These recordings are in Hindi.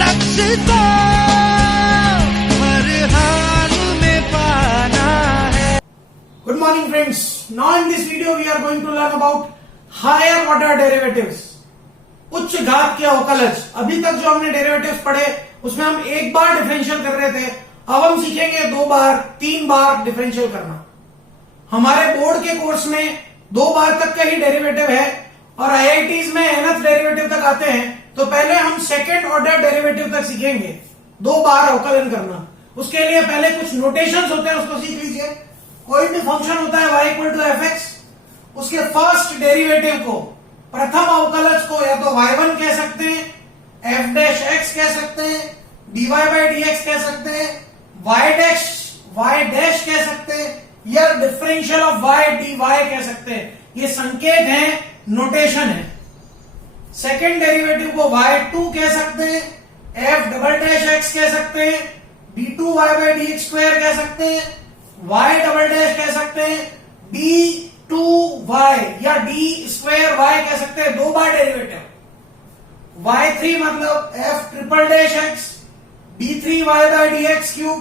लक्ष्य को हर हाल में पाना है। Good morning friends. Now in this video we are going to learn about higher order derivatives. उच्च घात के अवकलज। अभी तक जो हमने डेरिवेटिव्स पढ़े उसमें हम एक बार डिफरेंशियल कर रहे थे, अब हम सीखेंगे 2 बार 3 बार डिफरेंशियल करना। हमारे बोर्ड के कोर्स में 2 बार तक का ही डेरिवेटिव है और आईआईटीज में nth डेरिवेटिव तक आते हैं, तो पहले हम सेकेंड ऑर्डर डेरिवेटिव तक सीखेंगे 2 बार अवकलन करना। उसके लिए पहले कुछ नोटेशंस होते हैं, उसको सीख लीजिए। कोई भी फंक्शन होता है y equal to f x, उसके फर्स्ट डेरिवेटिव को, प्रथम अवकलज को या तो y1 कह सकते हैं, f डैश x कह सकते हैं, dy बाई dx कह सकते हैं, y डैश कह सकते हैं, या डिफरेंशियल ऑफ y dy कह सकते हैं। ये संकेत है, नोटेशन है। सेकेंड डेरिवेटिव को y2 कह सकते हैं, f डबल डैश x कह सकते हैं, d2y बाई dx स्क्वायर कह सकते हैं, y डबल डैश कह सकते हैं, d2y या d स्क्वायर y कह सकते हैं। 2 बार डेरिवेटिव। y3 मतलब f triple dash x, d3y by dx cube,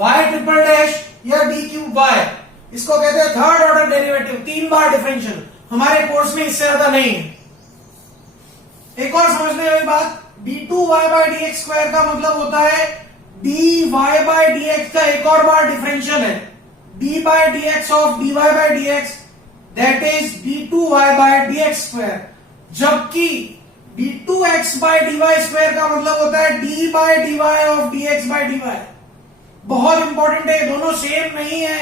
y triple dash या d क्यूब y। इसको कहते हैं थर्ड ऑर्डर डेरिवेटिव। 3 बार डिफरेंशियल। हमारे कोर्स में इससे ज्यादा नहीं है। एक और समझने वाली बात, d2y बाई dx स्क्वायर का मतलब होता है dy बाई dx का एक और बार डिफरेंशियल है, d by dx of dy by dx, that is d2y by dx square. जबकि d2x बाई dy स्क्वायर का मतलब होता है d by dy of dx by dy। बहुत इंपॉर्टेंट है, दोनों सेम नहीं है।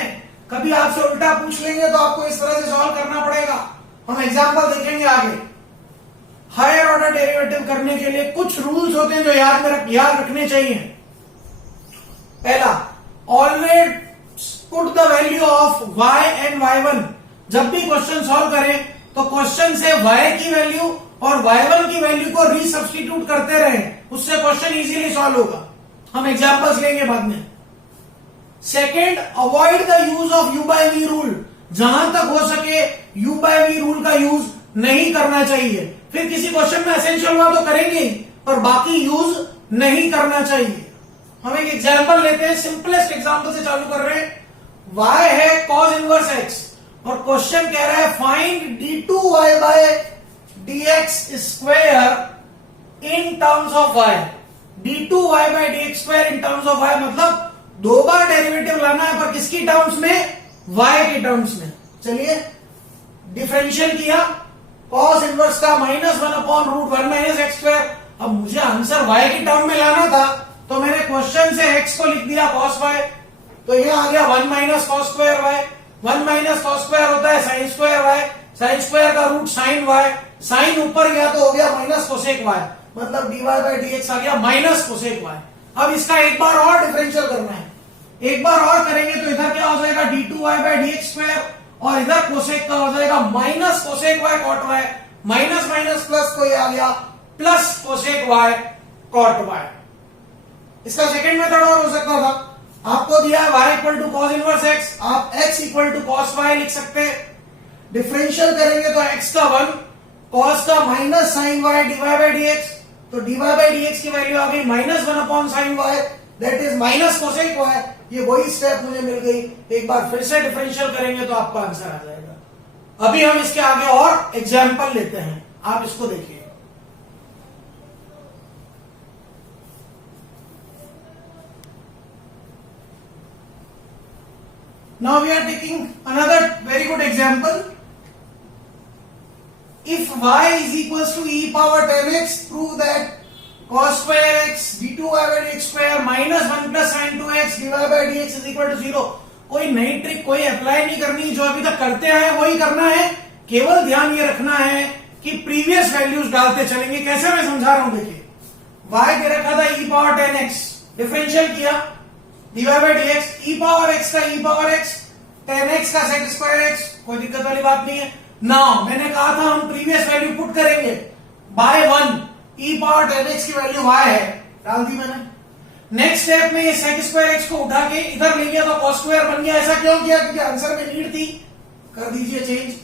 कभी आपसे उल्टा पूछ लेंगे तो आपको इस तरह से सॉल्व करना पड़ेगा। हम एग्जाम्पल देखेंगे आगे। हायर ऑर्डर डेरिवेटिव करने के लिए कुछ रूल्स होते हैं जो याद रखने चाहिए। पहला, always put the value of y and y1। जब भी क्वेश्चन सॉल्व करें तो क्वेश्चन से y की वैल्यू और y1 की वैल्यू को रीसब्स्टिट्यूट करते रहें, उससे क्वेश्चन इजीली सॉल्व होगा। हम एग्जांपल्स लेंगे बाद में। Second, avoid the use of u by v rule. जहां तक हो सके u बाय v रूल का यूज नहीं करना चाहिए। फिर किसी क्वेश्चन में एसेंशियल हुआ तो करेंगे ही, पर बाकी यूज नहीं करना चाहिए। हम एक एग्जांपल लेते हैं, सिंपलेस्ट एग्जांपल से चालू कर रहे हैं। y है cos इनवर्स x और क्वेश्चन कह रहा है find d2y by dx square in terms of y। d2y by dx square in terms of y मतलब 2 बार डेरिवेटिव लाना है, पर किसकी टर्म्स में? y के टर्म्स में। चलिए डिफरेंशियल किया, cos इनवर्स का -1 upon root 1 minus x square. अब मुझे आंसर y की टर्म में लाना था, तो मैंने क्वेश्चन से x को लिख दिया cos y, तो ये आ गया 1 minus cos square y। 1 minus cos square होता है sine square y, sine square का रूट साइन y, साइन ऊपर गया तो हो गया माइनस कोसेक y, मतलब dy बाई dx आ गया माइनस कोसेक y। अब इसका एक बार और डिफरेंशियल करना है। एक बार और करेंगे तो इधर क्या हो जाएगा d2y बाई dx स्क्वायर, और इधर कोसेक का हो जाएगा minus cosec y cot y, minus minus plus, तो ये आ गया plus cosec y cot y। इसका सेकंड मेथड और हो सकता था। आपको दिया है y equal to cos inverse x, आप x equal to cos y लिख सकते हैं। डिफरेंशियल करेंगे तो x का 1, कॉस का minus sine y dy by dx, तो dy बाई dx की वैल्यू आ गई -1 upon sine y, that is minus cosec y। ये वही स्टेप मुझे मिल गई। एक बार फिर से डिफरेंशियल करेंगे तो आपका आंसर आ जाएगा। अभी हम इसके आगे और एग्जाम्पल लेते हैं, आप इसको देखिए। Now we are taking another very good example. If y is equals to e power 10x, prove that cos square x d2y by dx square minus 1 plus sin 2x dy by dx is equal to 0। कोई नई ट्रिक कोई अप्लाई नहीं करनी, जो अभी तक करते आए वही करना है। केवल ध्यान ये रखना है कि प्रीवियस वैल्यूज डालते चलेंगे। कैसे मैं समझा रहा हूं, देखिए। y दे रखा था e पावर 10x, डिफरेंशियल किया dy by dx, e power x का e पावर x, 10x का sec स्क्वायर x, कोई दिक्कत वाली बात नहीं है। नाउ मैंने कहा था हम प्रीवियस वैल्यू पुट करेंगे बाय 1, e पावर 10x की वैल्यू y है, डाल दी मैंने। नेक्स्ट स्टेप में sec स्क्वायर x को उठा के इधर ले लिया तो cos स्क्वायर बन गया। ऐसा क्यों किया? क्योंकि आंसर में नीड थी। कर दीजिए चेंज।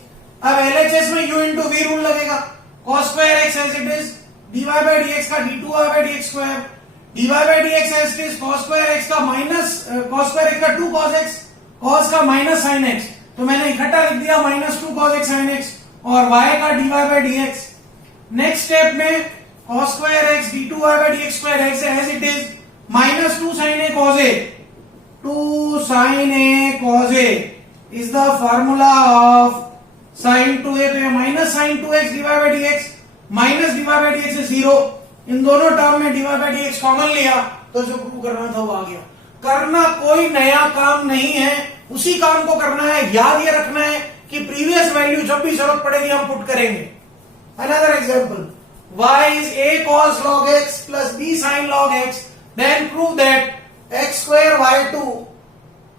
अब LHS में u इंटू v रूल लगेगा। cos square x as it is, dy by dx का d2y by dx square, dy by dx as it is cos square x का माइनस cos स्क्वायर x का 2 cos x cos का माइनस sin x, तो मैंने इकट्ठा लिख दिया minus 2 cos x sin x और y का dy by dx। Next step में cos square x d2y by dx स्क्वायर x as it is minus 2 sin a cos a, 2 sin a cos a is the formula of sin 2a, तो ये minus sin 2x dy by dx minus dy by dx is 0, इन दोनों टर्म में dy by dx कॉमन लिया तो जो प्रूव करना था वो आ गया। करना कोई नया काम नहीं है, उसी काम को करना है। याद ये रखना है कि प्रीवियस वैल्यू जब भी जरूरत पड़ेगी हम पुट करेंगे। Another example, y is a cos log x plus b sin log x, then prove that x square y2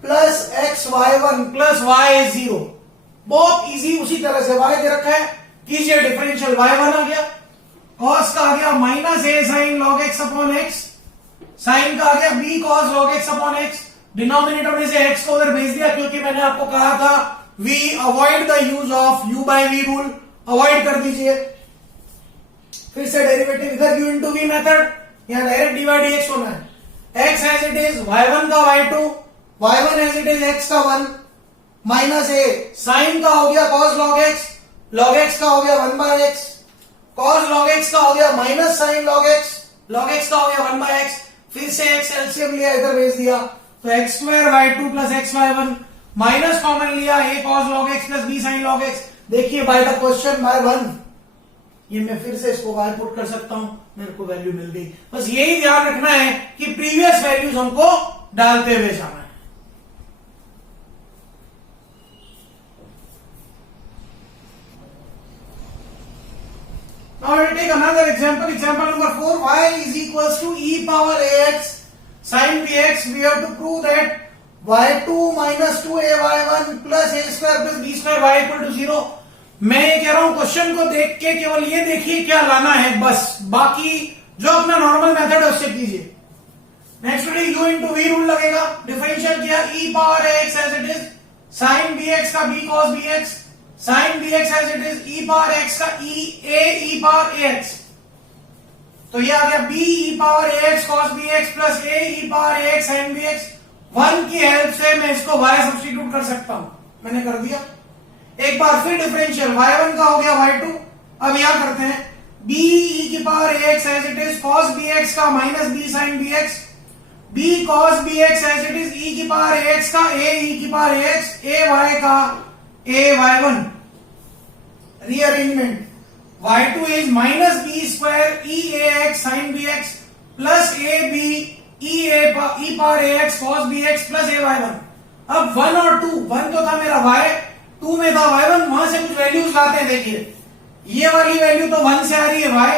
plus x y1 plus y is 0। बहुत इजी, उसी तरह से y दे रखा है, कीजिए डिफरेंशियल y1 आ गया, cos का आ गया minus a sin log x upon x, sin का आ गया b cos log x upon x, denominator में से x को उधर भेज दिया क्योंकि मैंने आपको कहा था we avoid the use of u by v rule, avoid कर दीजिए। फिर से डेरिवेटिव इधर u इंटू v मेथड, यहां डायरेक्ट dy dx होना है। x as it is y1 का y2, y1 as it is x का 1 माइनस a, sin का हो गया cos log x का हो गया 1 by x, cos log x का हो गया माइनस sin log x का हो गया 1 by x, फिर से x एलसीएम लिया इधर भेज दिया, तो x square y2 plus x y1 minus common लिया a cos log x plus b sin log x। देखिए बाय द क्वेश्चन बाय 1, ये मैं फिर से इसको y पुट कर सकता हूं, मेरे को वैल्यू मिल गई। बस यही ध्यान रखना है कि प्रीवियस वैल्यूज हमको डालते हुए जाना है। Now we'll take another example. Example number 4. Y is equals to e power ax sin bx. We have to prove that y2 minus 2ay1 plus a square plus b square y equal to 0. मैं ये कह रहा हूं क्वेश्चन को देख के केवल ये देखिए क्या लाना है बस, बाकी जो अपना नॉर्मल मेथड है उससे कीजिए। Next u into v rule लगेगा, डिफरेंशियल किया e power ax as it is sin bx का b cos bx, sin bx as it is e power x का e पावर ax, तो ये आ गया b e power ax cos bx plus a e power ax sin bx। 1 की हेल्प से मैं इसको y सब्स्टिट्यूट कर सकता हूं, मैंने कर दिया। एक बार फिर डिफरेंशियल y1 का हो गया y2, अब यहां करते हैं b e की power ax as it is cos bx का minus b sin bx, b cos bx as it is e की पावर ax का a e की पावर ax, a y का a y1, rearrangement y2 is minus b square e ax sin bx plus a b e power ax cos bx plus a y1। अब 1 और 2, 1 तो था मेरा y, 2 में था y1, वहां से कुछ वैल्यूज लाते हैं। देखिए ये वाली वैल्यू तो 1 से आ रही है y,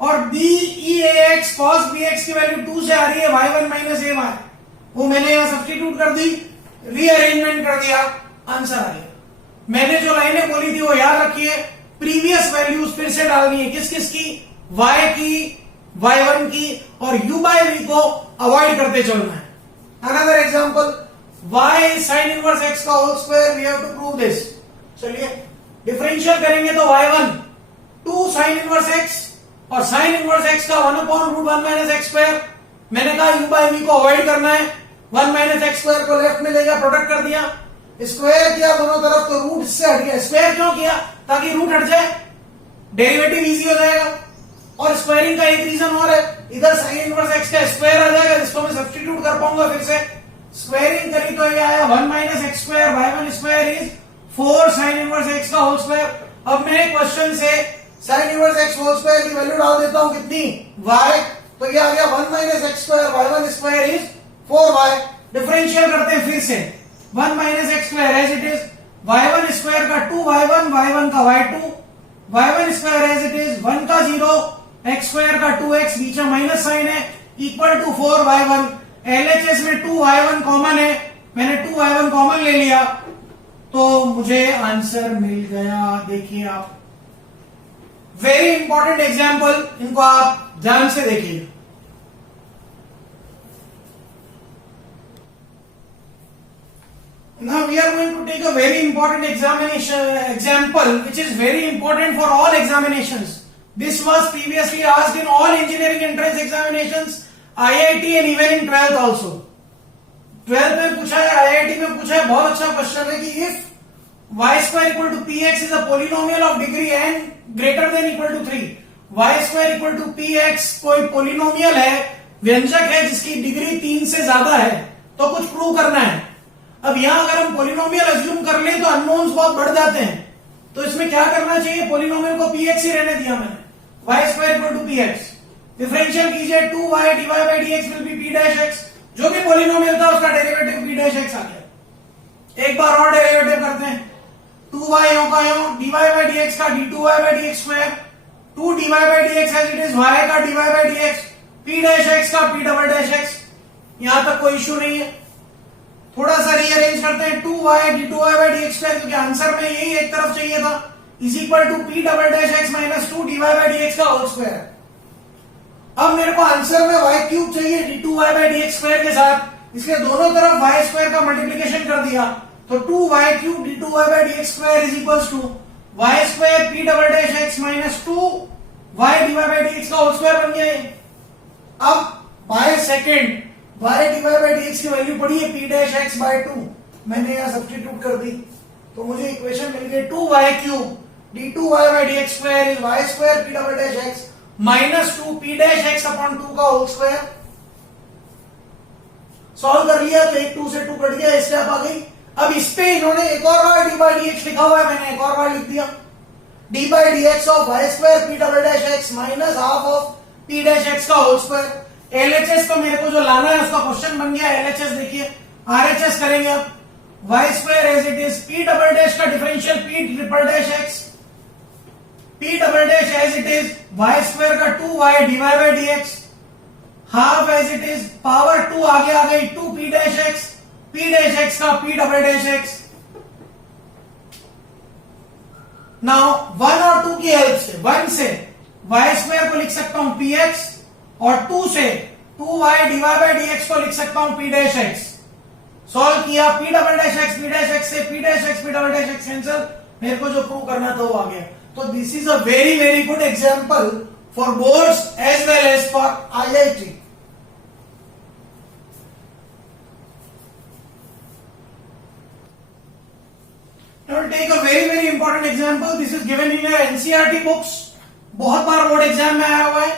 और b e ax cos bx की वैल्यू 2 से आ रही है y1 माइनस a y, वो मैंने यहां सब्स्टिट्यूट कर दी, रीअरेंजमेंट कर दिया, आंसर आ गया। मैंने जो लाइनें बोली थी वो याद रखिए, प्रीवियस वैल्यूज फिर से डालनी है, किस किस की, y की, y1 की, और u by v को अवॉइड करते चलना है। अनदर एग्जांपल, y sin इनवर्स x का whole square, we have to prove this. चलिए डिफरेंशियल करेंगे तो y1 2 sin इनवर्स x, और sin इनवर्स x का 1 upon root 1 minus x square. मैंने कहा u by v को अवॉइड करना है, 1 माइनस एक्स स्क्वायर को लेफ्ट में ले गया, प्रोडक्ट कर दिया, स्क्वायर किया दोनों तरफ तो रूट से हट गया। स्क्वायर क्यों किया? ताकि रूट हट जाए, डेरिवेटिव इजी हो जाएगा। और स्क्वायरिंग का एक रीजन और है, इधर साइन इनवर्स एक्स का स्क्वायर आ जाएगा, जिसको मैं सब्स्टिट्यूट कर पाऊंगा। फिर से स्क्वायरिंग करी तो ये आया 1 minus x square, y1 square is 4 sine inverse x का होल स्क्वायर। अब मैं क्वेश्चन से sine inverse x whole square की वैल्यू डाल देता हूं, कितनी, y, तो ये आ गया 1 minus x square, y1 square is 4y। Differential करते हैं फिर से, 1 minus x square as it is y1 square का 2y1, y1 का y2, y1 square as it is 1 का 0, एक्स स्क्वायर का 2x, बीच में माइनस साइन है, इक्वल टू 4y1। LHS में 2y1 कॉमन है, मैंने 2y1 कॉमन ले लिया तो मुझे आंसर मिल गया। देखिए आप, वेरी इंपॉर्टेंट एग्जाम्पल, इनको आप ध्यान से देखिए। Now we are going to take a very important example which is very important for all examinations. This was previously asked in all engineering entrance examinations. IIT and even in 12th also. 12th में पूछा है, IIT में पूछा है, बहुत अच्छा क्वेश्चन है कि if y square equal to px is a polynomial of degree n greater than equal to 3, y square equal to px कोई पोलिनोमियल है, व्यंजक है जिसकी डिग्री 3 से ज्यादा है, तो कुछ प्रूव करना है। अब यहां अगर हम पोलिनोमियल अज्यूम कर ले तो अननोन्स बहुत बढ़ जाते हैं, तो इसमें क्या करना चाहिए, पोलिनोमियल को px ही रहने दिया मैंने, y square equal to px, differential कीजिए 2y dy by dx will be p dash x, जो भी पोलिनोमियल था उसका डेरिवेटिव p dash x आ गया। एक बार और डेरिवेटिव करते हैं, 2y यो का यो dy by dx का d2y by dx square, 2 dy by dx as it is y का dy by dx, p dash x का p डबल डैश x, यहां तक कोई इश्यू नहीं है। थोड़ा सा रीअरेंज करते हैं, 2y d2y by dx square, क्योंकि आंसर में यही एक तरफ चाहिए था, is equal to p double dash x minus 2 dy by dx का होल स्क्वायर। अब मेरे को आंसर में y क्यूब चाहिए d2y by dx स्क्वायर के साथ, इसलिए दोनों तरफ y स्क्वायर का मल्टीप्लीकेशन कर दिया, तो 2y cube d2y by dx square is equals to y square p double dash x minus 2y dy by dx का होल स्क्वायर बन गया है। अब by second y dy by dx की वैल्यू पड़ी है p डैश x बाय 2, मैंने यहां सब्स्टिट्यूट कर दी, तो मुझे इक्वेशन मिल गई 2y cube d2y by dx square is y square p double dash x minus 2 p dash x upon 2 का होल स्क्वायर। सॉल्व कर लिया तो एक 2 से 2 कट गया, स्टेप आ गई। अब इस पे इन्होंने एक और बार d by dx लिखा हुआ है, मैंने एक और बार लिख दिया, d by dx of y square p double dash x minus half of p dash x का होल स्क्वायर। LHS तो मेरे को जो लाना है उसका क्वेश्चन बन गया, LHS देखिए, RHS करेंगे अब, y square as it is p double dash का differential p triple dash x, p double dash as it is y square का 2y dy by dx, half as it is power 2 आगे आ गई 2 p dash x, p dash x का p double dash x। Now 1 और 2 की हेल्प से, 1 से y स्क्वायर को लिख सकता हूं px, और 2 से 2y dy by dx को लिख सकता हूं p डैश x। सॉल्व किया, p double dash x p dash x से p dash x p double dash x cancel, मेरे को जो प्रूव करना था वो आ गया। तो this is a very very good example for boards as well as for IIT। Now we'll take a very important example. This is given in your NCERT books. बहुत बार बोर्ड एग्जाम में आया हुआ है।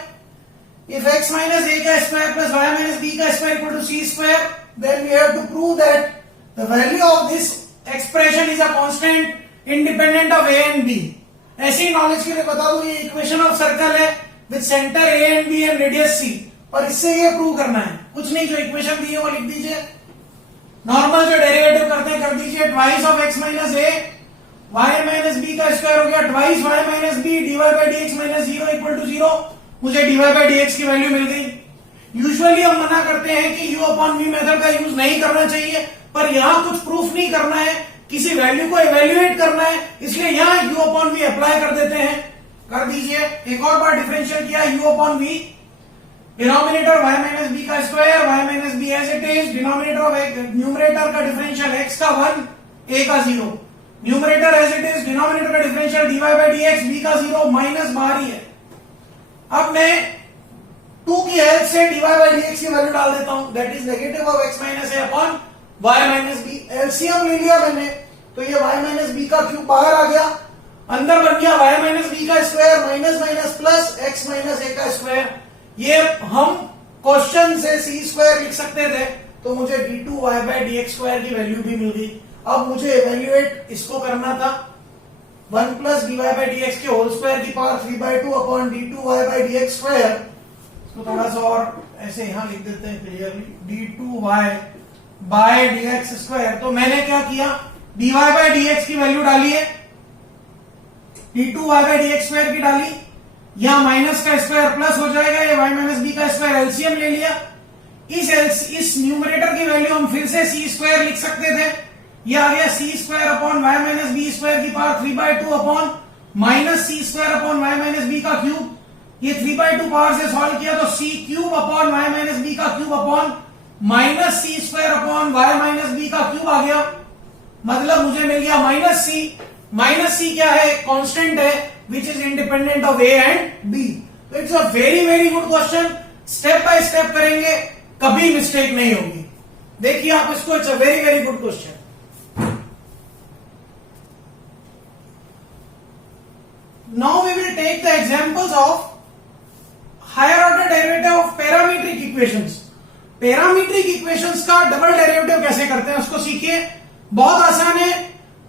If x minus a का square plus y minus b का square equal to c square, then we have to prove that the value of this expression is a constant independent of a and b. ऐसी नॉलेज के लिए बता दूं, ये इक्वेशन ऑफ सर्कल है with centre a and b and radius c, पर इससे ये प्रूव करना है, कुछ नहीं, जो इक्वेशन दी है वो लिख दीजिए, नॉर्मल जो डेरिवेटिव करते हैं कर दीजिए, twice of x minus a y minus b का स्क्वायर हो गया, twice y minus b dy by dx minus 0 equal to 0, मुझे dy by dx की वैल्यू मिल गई। यूजुअली हम मना करते हैं कि u अपॉन v मेथड का यूज नहीं करना चाहिए, पर यहां कुछ प्रूफ नहीं करना है, किसी वैल्यू को इवेल्युएट करना है, इसलिए यहां u अपॉन v अप्लाई कर देते हैं, कर दीजिए। एक और बार डिफरेंशियल किया u upon v, denominator y minus b का square, y minus b as it is, denominator of numerator का डिफरेंशियल x का 1 a का 0, numerator as it is, denominator का differential dy by dx b का 0 माइनस बाहर ही है। अब मैं 2 की हेल्प से dy by dx की वैल्यू डाल देता हूं, that is negative of x minus a upon y minus b। LCM ले लिया मैंने, तो ये y माइनस b का क्यूब बाहर आ गया, अंदर बन गया y माइनस b का square minus minus plus x minus a का स्क्वायर। ये हम क्वेश्चन से c स्क्वायर लिख सकते थे, तो मुझे d2y by dx स्क्वायर की वैल्यू भी मिल गई। अब मुझे इवेल्युएट इसको करना था, 1 प्लस dy by dx के होल स्क्वायर की power 3/2 upon d2y by dx square. इसको थोड़ा सा और ऐसे यहां लिख देते हैं clearly, d2y by dx square. तो मैंने क्या किया, dy by dx की वैल्यू डाली है, d2y by dx स्क्वायर की डाली, यहां माइनस का स्क्वायर प्लस हो जाएगा, ये y माइनस b का स्क्वायर, एलसीएम ले लिया। इस न्यूमरेटर की वैल्यू हम फिर से c स्क्वायर लिख सकते थे, ये आ गया c square upon y minus b square की power 3/2 upon minus c square upon y minus b का क्यूब। ये 3/2 पावर से सॉल्व किया तो c cube upon y minus b का cube upon minus c square upon y minus b का क्यूब आ गया, मतलब मुझे मिल गया माइनस c। माइनस c क्या है, कांस्टेंट है which is independent of a and b। तो it's a very very good question. Step by step करेंगे, कभी मिस्टेक नहीं होगी। देखिए आप इसको, it's a very very good question. Now we will take the examples of higher order derivative of parametric equations. Parametric equations का डबल डेरिवेटिव कैसे करते हैं उसको सीखिए, बहुत आसान है।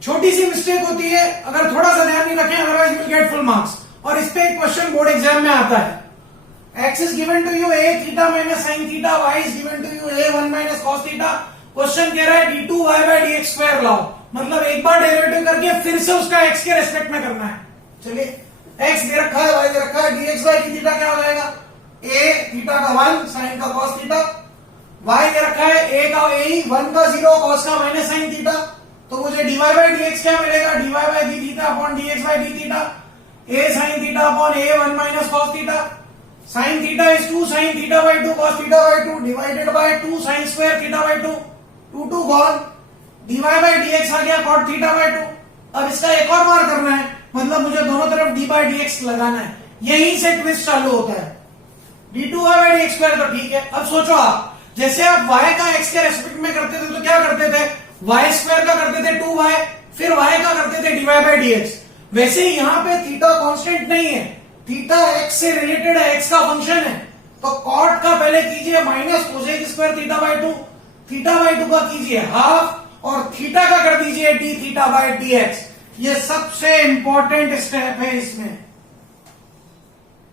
छोटी सी मिस्टेक होती है, अगर थोड़ा सा ध्यान नहीं रखें, otherwise will get full marks. और इस पे एक क्वेश्चन बोर्ड एग्जाम में आता है, x is given to you a theta minus sin theta, y is given to you a 1 minus cos theta। Question कह रहा है d2 y by dx square लाओ, मतलब एक बार डेरिवेटिव करके फिर से उसका x के रेस्पेक्ट में करना है। चलिए x दे रखा है, y दे रखा है, dx by d थीटा क्या हो जाएगा, a थीटा का 1 sin का cos थीटा, y दे रखा है a का a 1 का 0 cos का माइनस sin थीटा, तो मुझे dy by dx क्या मिलेगा, dy by d theta upon dx by d theta, a sin theta upon a 1 minus cos theta. sin theta is 2 sin theta by 2 cos theta by 2 divided by 2 sin square theta by 2, 2 gone, dy by dx आ गया cot theta by 2। अब इसका एक और बार करना है, मतलब मुझे दोनों तरफ d by dx लगाना है, यहीं से ट्विस्ट चालू होता है। d2y by dx स्क्वायर तो ठीक है। अब सोचो आप, जैसे आप y का x के रेस्पेक्ट में करते थे तो क्या करते थे, y स्क्वायर का करते थे 2y, फिर y का करते थे dy by dx। वैसे यहां पे थीटा कांस्टेंट नहीं है, थीटा x से रिलेटेड है, x का फंक्शन है, तो कॉट का पहले कीजिए minus cosec square theta by 2, theta by 2 का कीजिए हाफ, और थीटा का कर दीजिए डी थीटा बाय dx। ये सबसे इंपॉर्टेंट स्टेप है इसमें।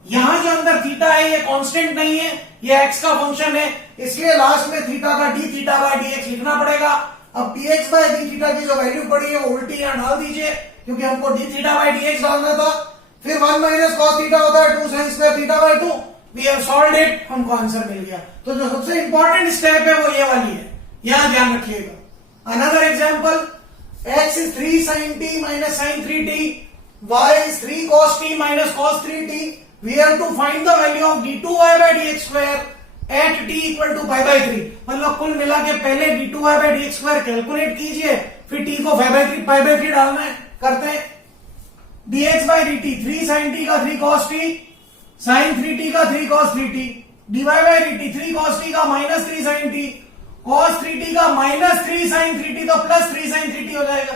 यहां जो अंदर थीटा है ये कांस्टेंट नहीं है, ये x का फंक्शन है, इसलिए लास्ट में थीटा का डी थीटा बाय dx लिखना पड़ेगा। अब dx बाय डी थीटा की जो वैल्यू पड़ी है वो उल्टी यहां डाल दीजिए, क्योंकि हमको डी थीटा बाय dx डालना था। फिर 1 माइनस कॉस थीटा होता है 2 sin square theta by 2, we have solved it, हमको आंसर मिल गया। तो जो सबसे इंपॉर्टेंट स्टेप है वो ये वाली है, यहां ध्यान रखिएगा। Another example, x is 3 sin t minus sin 3t, y is 3 cos t minus cos 3t। We have to find the value of d2y by dx square at t equal to pi by 3। मतलब कुल मिला के पहले d2y by dx square calculate कीजिए, फिर t को pi by 3 डालना है, करते हैं। dx by dt 3 sin t का 3 cos t, sin 3t का 3 cos 3t, dy by dt 3 cos t का minus 3 sin t, cos 3t का minus 3 sin 3t तो plus 3 sin 3t हो जाएगा।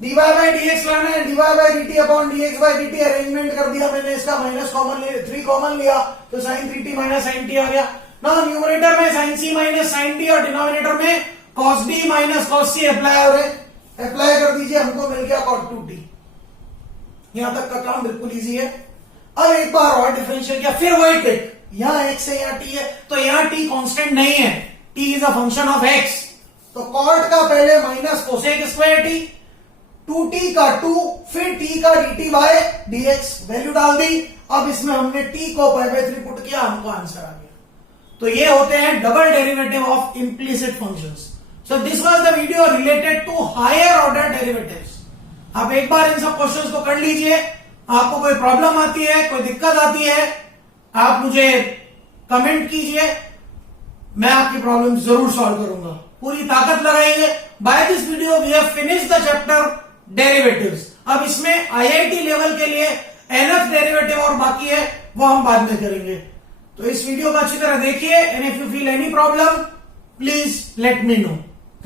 dy by dx लाना है, dy by dt upon dx by dt arrangement कर दिया मैंने, इसका माइनस कॉमन ले, 3 कॉमन लिया तो sin 3t minus sin t आ गया। नाउ न्यूमरेटर में sin c minus sin t और डिनोमिनेटर में cos d minus cos c apply हो रहे, अप्लाई कर दीजिए, हमको मिल गया cot 2t। यहां तक का काम बिल्कुल इजी है। अब एक बार और डिफरेंशियल किया, फिर वही ट्रिक, यहां x है यहां t है, तो यहां t कांस्टेंट नहीं है, t is a function of x, तो cot का पहले minus cosec square t, 2t का 2, फिर t का dt बाय dx वैल्यू डाल दी। अब इसमें हमने t को pi by 3 पुट किया, हमको आंसर आ गया। तो ये होते हैं double derivative of implicit functions. So this was the video related to higher order derivatives. आप एक बार इन सब क्वेश्चंस को कर लीजिए, आपको कोई प्रॉब्लम आती है, कोई दिक्कत आती है, आप मुझे कमेंट कीजिए, मैं आपकी प्रॉब्लम जरूर सॉल्व करूंगा, पूरी ताकत लगाएंगे। By this video we have finished the chapter derivatives. अब इसमें आईआईटी लेवल के लिए एनएफ डेरिवेटिव और बाकी है, वो हम बाद में करेंगे। तो इस वीडियो को अच्छी तरह देखिए, and if you feel any problem please let me know.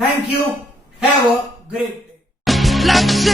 Thank you, have a great day. Let's